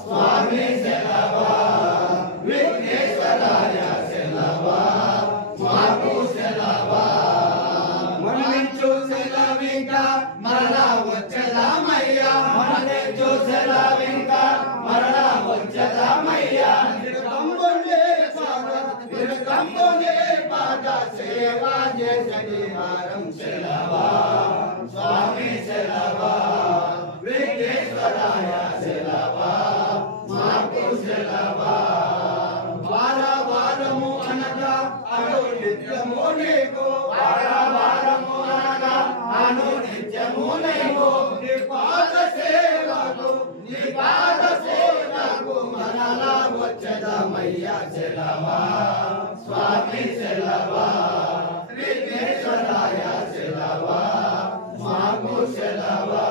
స్వామి సెలవా, విఘ్నేశ్వరాయ సెలవా, మాకు సెలవా. మన్నించు సెలవింకా మరలా వచ్చదామయ్యా, మన్నించు సెలవింకా మరలా వచ్చదామయ్యా. తిరుకంబునే పాద సేవా చేసడి వారం సెలవా, స్వామి సెలవా, విఘ్నేశ్వరాయ సెలవా, మాకు సెలవా. వారము అనగా అను నిత్యము నీకు, వారము అనగా అను నిత్యము నీకు. నీ పాద సేవకు, నీ పాద సేవకు మనలా వచ్చదమయ్యా సెలవా, స్వామి సెలవా, విఘ్నేశ్వరాయ సెలవా, మాకు సెలవా.